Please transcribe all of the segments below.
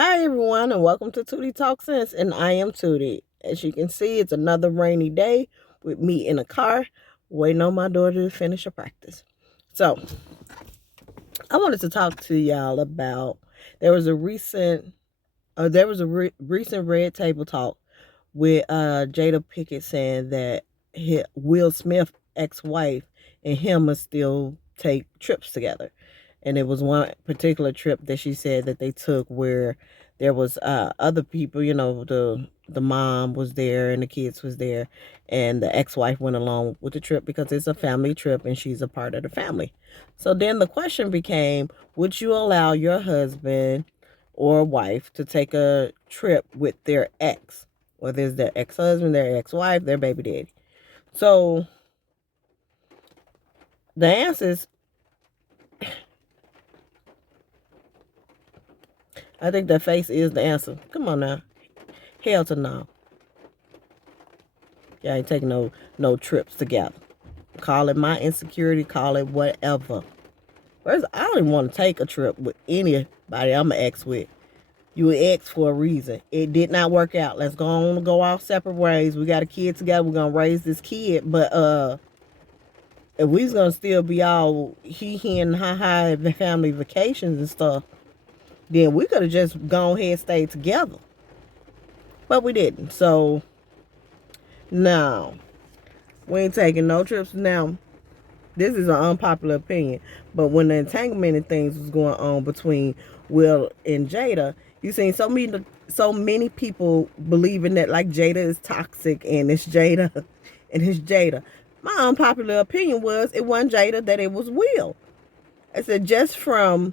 Hi everyone and welcome to Tootie Talk Sense, and I am Tootie. As you can see, it's another rainy day with me in a car waiting on my daughter to finish her practice. So I wanted to talk to y'all about there was a recent recent Red Table Talk with Jada Pickett saying that Will Smith ex-wife and him must still take trips together. And it was one particular trip that she said that they took where there was other people, the mom was there and the kids was there, and the ex-wife went along with the trip because it's a family trip and she's a part of the family. So then the question became, would you allow your husband or wife to take a trip with their ex, whether it's their ex-husband, their ex-wife, their baby daddy? So the answer is, I think that face is the answer. Come on now. Hell to no. Y'all ain't taking no trips together. Call it my insecurity, call it whatever. First, I don't even want to take a trip with anybody I'm an ex with. You an ex for a reason. It did not work out. Let's go our separate ways. We got a kid together. We're gonna raise this kid. But if we's gonna still be all he and ha family vacations and stuff, then we could have just gone ahead and stayed together. But we didn't. So no. We ain't taking no trips now. This is an unpopular opinion, but when the entanglement and things was going on between Will and Jada, you seen so many people believing that like Jada is toxic and it's Jada and it's Jada. My unpopular opinion was it wasn't Jada, that it was Will. I said just from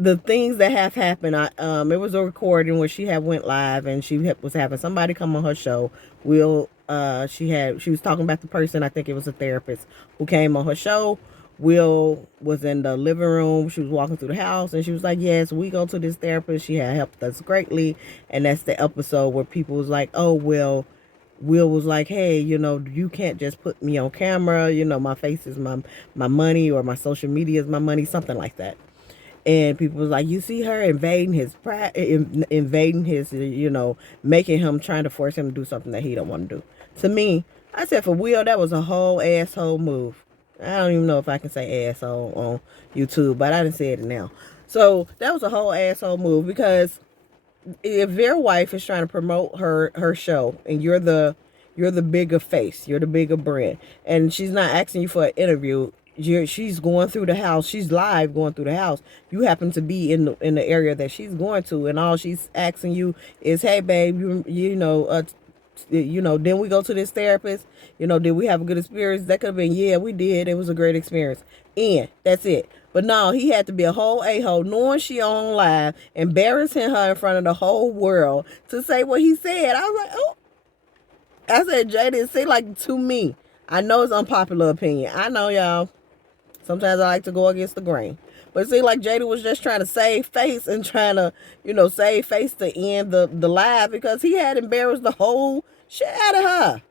the things that have happened. It was a recording where she had went live and she was having somebody come on her show. Will she was talking about the person, I think it was a therapist who came on her show. Will was in the living room. She was walking through the house and she was like, yes, we go to this therapist. She had helped us greatly. And that's the episode where people was like, oh, well, Will was like, hey, you can't just put me on camera. My face is my money, or my social media is my money, something like that. And people was like, you see her invading his, making him, trying to force him to do something that he don't want to do. To me, I said for Will, that was a whole asshole move. I don't even know if I can say asshole on YouTube, but I didn't say it now. So that was a whole asshole move, because if their wife is trying to promote her show and you're the bigger face, you're the bigger brand, and she's not asking you for an interview, she's going through the house, she's live going through the house, you happen to be in the area that she's going to, and all she's asking you is, hey babe, then we go to this therapist, did we have a good experience? That could have been, yeah, we did, it was a great experience, and that's it. But no, he had to be a whole a-hole, knowing she on live, embarrassing her in front of the whole world to say what he said. I was like, oh. I said, Jada, it seemed like, to me, I know it's unpopular opinion, I know, y'all, sometimes I like to go against the grain. But it seemed like Jada was just trying to save face and trying to, save face to end the live, because he had embarrassed the whole shit out of her.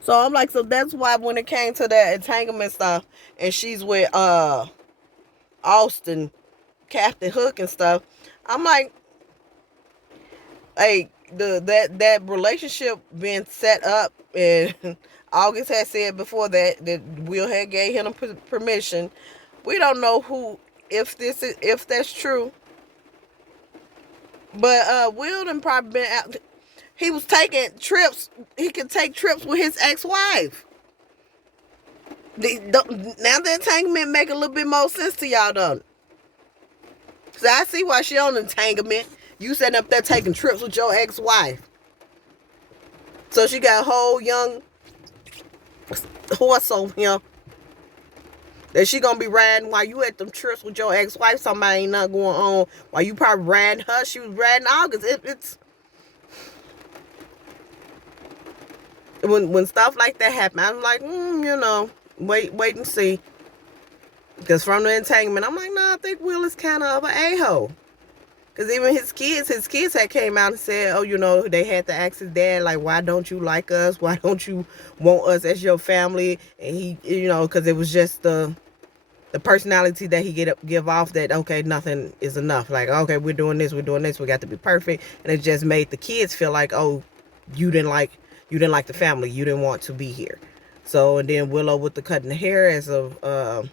So I'm like, so that's why when it came to that entanglement stuff, and she's with Austin, Captain Hook and stuff, I'm like, hey, that relationship being set up, and August had said before that Will had gave him permission. We don't know if that's true, but Will done probably been out. He was taking trips. He could take trips with his ex-wife. Now the entanglement make a little bit more sense to y'all, don't it? So I see why she on entanglement. You sitting up there taking trips with your ex-wife. So she got a whole young horse over here that she gonna be riding while you at them trips with your ex-wife. Somebody ain't not going on while you probably riding her. She was riding August. It's when stuff like that happen, I'm like, wait and see. Because from the entanglement, I'm like, no, I think Will is kind of an a-hole. Because even his kids had came out and said, oh, they had to ask his dad, like, why don't you like us? Why don't you want us as your family? And he, because it was just the personality that he give off, that okay, nothing is enough. Like, okay, we're doing this, we got to be perfect, and it just made the kids feel like, oh, you didn't like the family, you didn't want to be here. So, and then Willow with the cutting the hair as a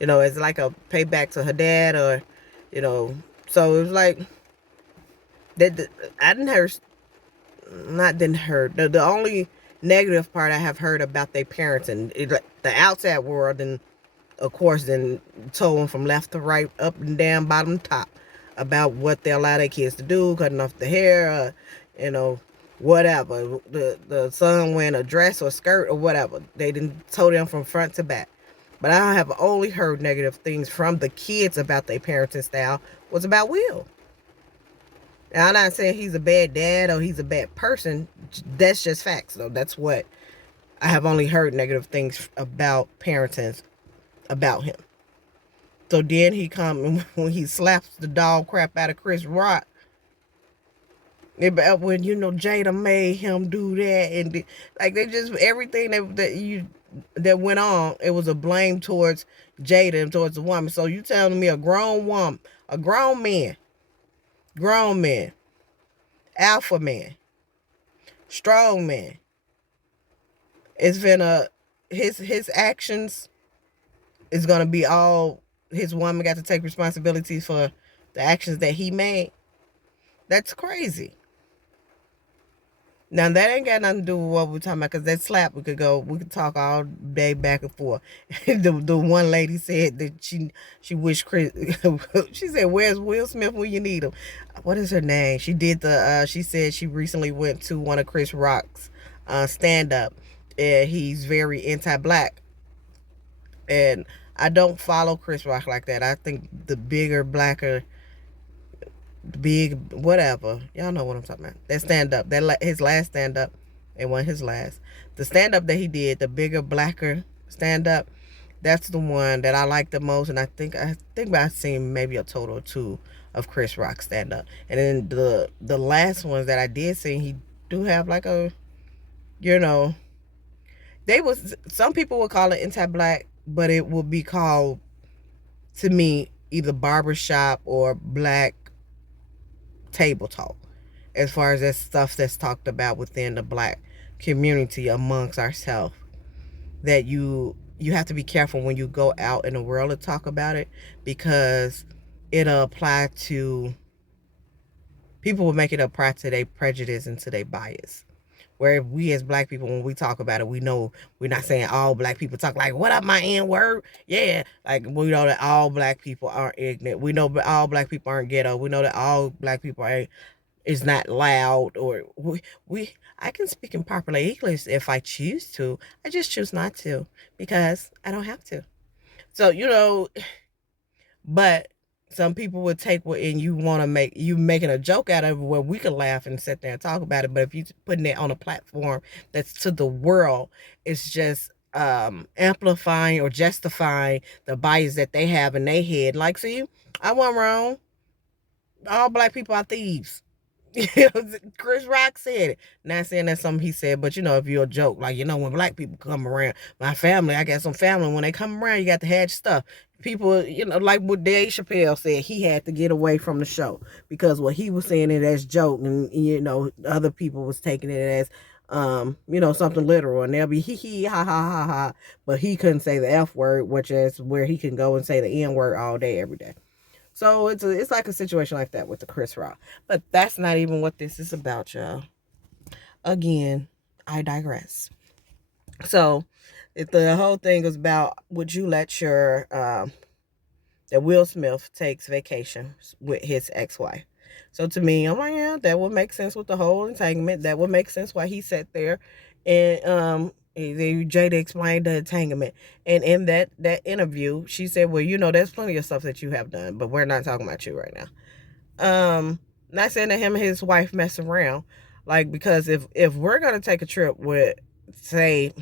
as like a payback to her dad, or you know, so it was like that. I didn't hear, not didn't heard. The only negative part I have heard about their parents and the outside world, and of course, then told them from left to right, up and down, bottom to top, about what they allow their kids to do, cutting off the hair, you know, whatever. The son wearing a dress or skirt or whatever. They didn't told them from front to back. But I have only heard negative things from the kids about their parenting style was about Will. Now, I'm not saying he's a bad dad or he's a bad person. That's just facts, though. That's what I have only heard negative things about parenting about him. So then he come and when he slaps the dog crap out of Chris Rock, when Jada made him do that, and like they just everything that went on, it was a blame towards Jada and towards the woman. So you telling me a grown woman, a grown man, alpha man, strong man, it's been his actions is gonna be all his woman got to take responsibility for the actions that he made. That's crazy. Now that ain't got nothing to do with what we're talking about, because that slap we could talk all day back and forth. the one lady said that she wished Chris she said, where's Will Smith when you need him? What is her name? She did she said she recently went to one of Chris Rock's stand up, and he's very anti-black. And I don't follow Chris Rock like that. I think the bigger, blacker, big, whatever. Y'all know what I'm talking about. That stand up, his last stand up, it wasn't his last. The stand up that he did, the bigger, blacker stand up, that's the one that I like the most. And I think I've seen maybe a total of 2 of Chris Rock stand up. And then the last ones that I did see, he do have like a, some people would call it anti-black, but it would be called, to me, either barbershop or black table talk, as far as that stuff that's talked about within the black community amongst ourselves, that you have to be careful when you go out in the world to talk about it, because it'll apply to people, will make it apply to their prejudice and to their bias. Where we as black people, when we talk about it, we know we're not saying all black people talk like, what up, my N-word? Yeah. Like, we know that all black people aren't ignorant. We know all black people aren't ghetto. We know that all black people is not loud, or I can speak in proper English if I choose to. I just choose not to, because I don't have to. So, but some people would take what, and you want to making a joke out of it, where we can laugh and sit there and talk about it. But if you putting it on a platform that's to the world, it's just amplifying or justifying the bias that they have in their head. Like, see, I wasn't wrong. All black people are thieves. Chris Rock said it. Not saying that's something he said, but if you're a joke, like, when black people come around, my family, I got some family, when they come around, you got to hedge stuff. People, like what Dave Chappelle said, he had to get away from the show because what he was saying it as joke, and other people was taking it as something literal, and they'll be hee hee ha ha ha ha, but he couldn't say the F word, which is where he can go and say the N word all day, every day. So it's like a situation like that with the Chris Rock. But that's not even what this is about, y'all. Again, I digress. So if the whole thing is about, would you let your that Will Smith takes vacation with his ex-wife? So to me, I'm like, yeah, that would make sense with the whole entanglement. That would make sense why he sat there and Jada explained the entanglement. And in that interview, she said, well, there's plenty of stuff that you have done, but we're not talking about you right now. Not saying that him and his wife mess around. Like, because if we're going to take a trip with, say,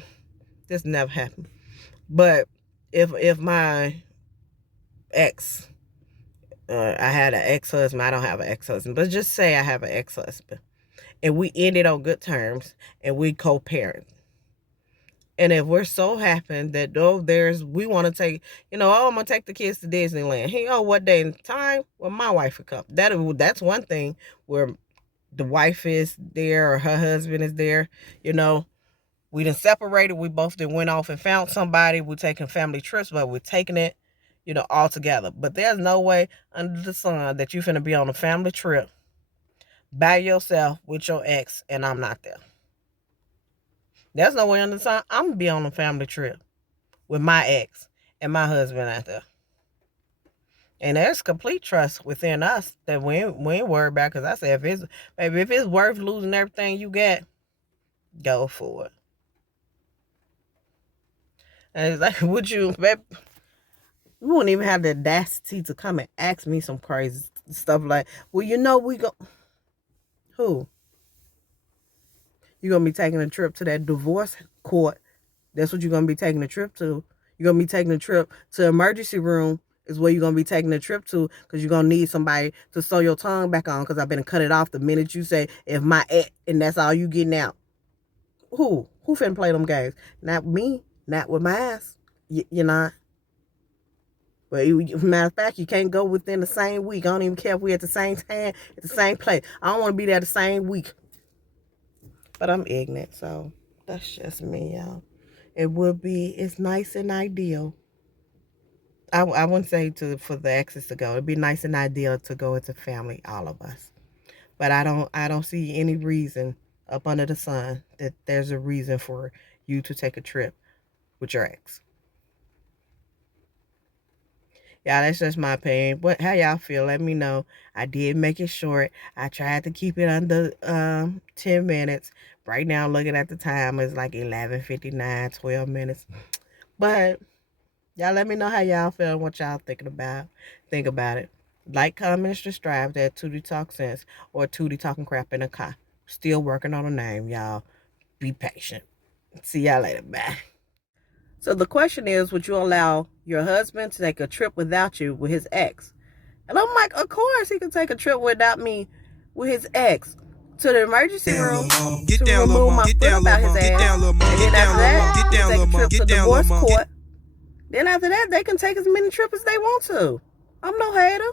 this never happened, but if my ex, I had an ex-husband, I don't have an ex-husband, but just say I have an ex-husband, and we ended on good terms, and we co-parent. And if we're so happy that we want to take, I'm gonna take the kids to Disneyland. Hey, what day and time? Well, my wife would come. That's one thing where the wife is there or her husband is there. We done separated. We both done went off and found somebody. We're taking family trips, but we're taking it, all together. But there's no way under the sun that you finna be on a family trip by yourself with your ex and I'm not there. There's no way under the sun I'm gonna be on a family trip with my ex and my husband out there. And there's complete trust within us that we ain't worried about. Because I said, if it's worth losing everything you got, go for it. And it's like, babe, you wouldn't even have the audacity to come and ask me some crazy stuff like, well, we go. Who? You're going to be taking a trip to that divorce court. That's what you're going to be taking a trip to. You're going to be taking a trip to the emergency room is where you're going to be taking a trip to, because you're going to need somebody to sew your tongue back on, because I've been cut it off the minute you say, if my ex, and that's all you getting out. Who finna play them games? Not me. Not with my ass. You're not. But matter of fact, you can't go within the same week. I don't even care if we're at the same time, at the same place. I don't want to be there the same week. But I'm ignorant, so that's just me, y'all. It's nice and ideal. I wouldn't say for the exes to go. It'd be nice and ideal to go as a family, all of us. But I don't see any reason up under the sun that there's a reason for you to take a trip with your ex. Yeah, that's just my opinion. How y'all feel? Let me know. I did make it short. I tried to keep it under 10 minutes. Right now, looking at the time, it's like 11:59, 12 minutes. But y'all let me know how y'all feel and what y'all thinking about. Think about it. Like, comment, subscribe. That Tootie Talk Sense or Tootie Talking Crap in a Car. Still working on a name, y'all. Be patient. See y'all later. Bye. So the question is, would you allow your husband to take a trip without you with his ex? And I'm like, of course he can take a trip without me with his ex to the emergency room to remove my foot about his ass. And then after that, he can take a trip to divorce court. Then after that, they can take as many trips as they want to. I'm no hater.